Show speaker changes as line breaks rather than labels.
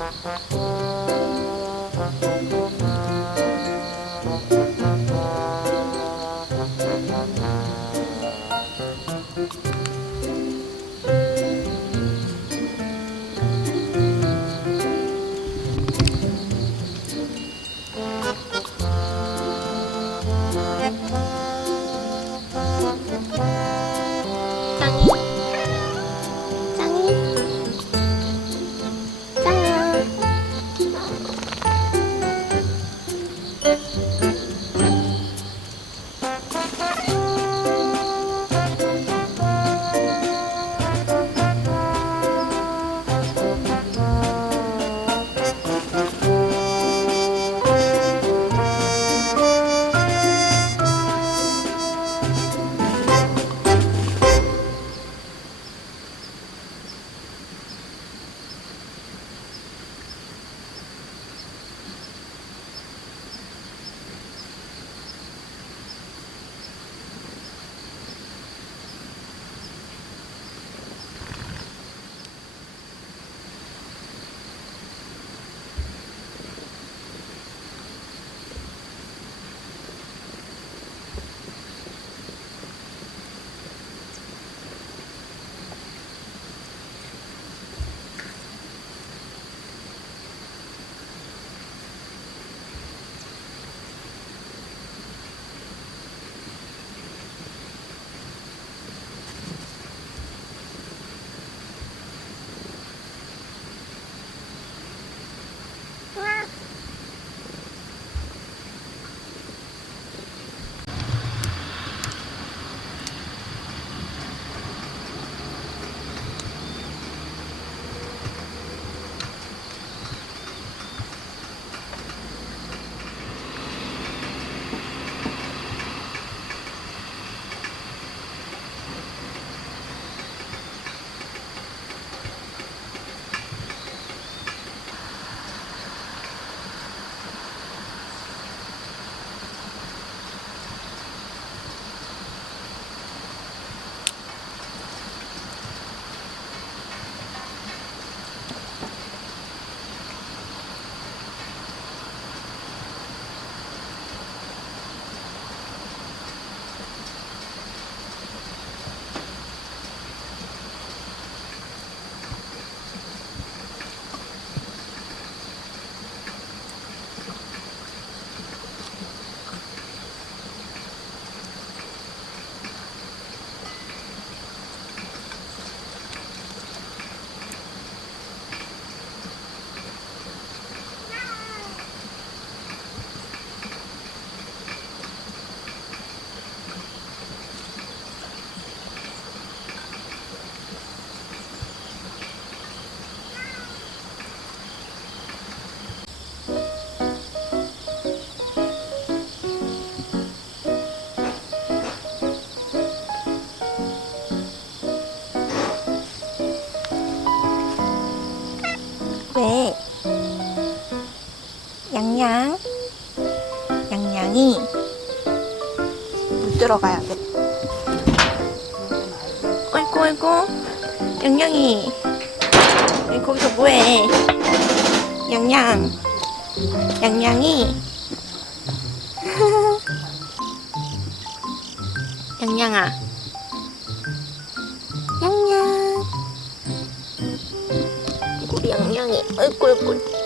Thank you. 양양. 양양이 물 들어가야 돼. 아이고 아이고 양양이. 왜 거기서 뭐해? 양양. 양양이. 양양아. 양양. 우리 양양이. 아이고 아이고